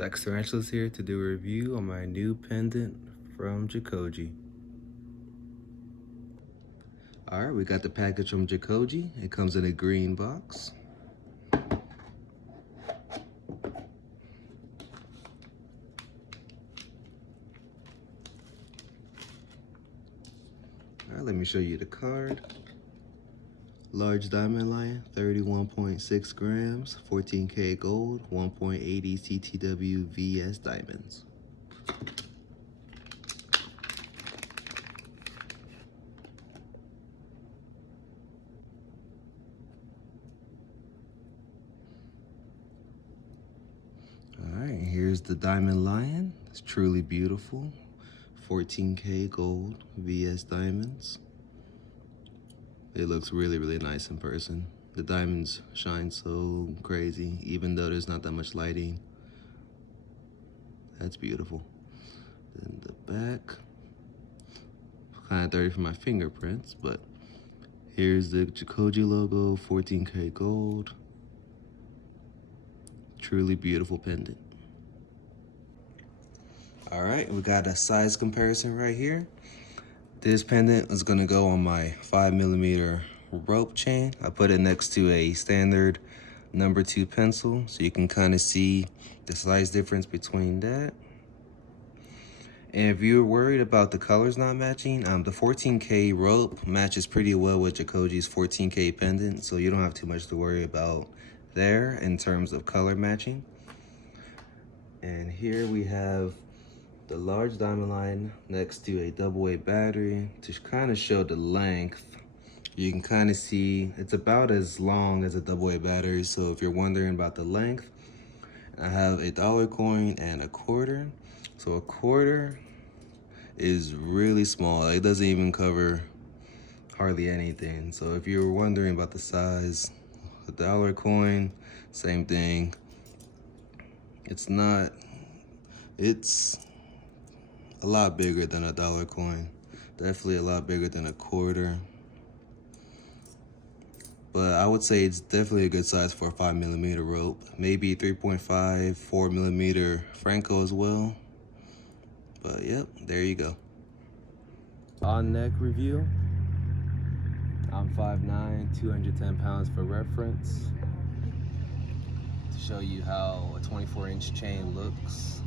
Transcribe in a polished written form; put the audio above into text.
Sex Tarantulas here to do a review on my new pendant from Jacoje. Alright, we got the package from Jacoje. It comes in a green box. Alright, let me show you the card. Large diamond lion, 31.6 grams, 14K gold, 1.80 CTW VS diamonds. Alright, here's the diamond lion. It's truly beautiful. 14K gold, VS diamonds. It looks really, really nice in person. The diamonds shine so crazy, even though there's not that much lighting. That's beautiful. Then the back, kind of dirty for my fingerprints, but here's the Jacoje logo, 14K gold. Truly beautiful pendant. All right, we got a size comparison right here. This pendant is gonna go on my 5mm rope chain. I put it next to a standard number 2 pencil, so you can kind of see the size difference between that. And if you're worried about the colors not matching, the 14K rope matches pretty well with Jacoje's 14K pendant, so you don't have too much to worry about there in terms of color matching. And here we have the large diamond line next to a AA battery to kind of show the length. You can kind of see it's about as long as a AA battery, so if you're wondering about the length, I have a dollar coin and a quarter. So a quarter is really small. It doesn't even cover hardly anything. So if you're wondering about the size, a dollar coin, same thing. It's a lot bigger than a dollar coin. Definitely a lot bigger than a quarter. But I would say it's definitely a good size for a 5mm rope. Maybe 3.5, 4mm Franco as well. But yep, there you go. On neck review. I'm 5'9", 210 pounds for reference. To show you how a 24-inch chain looks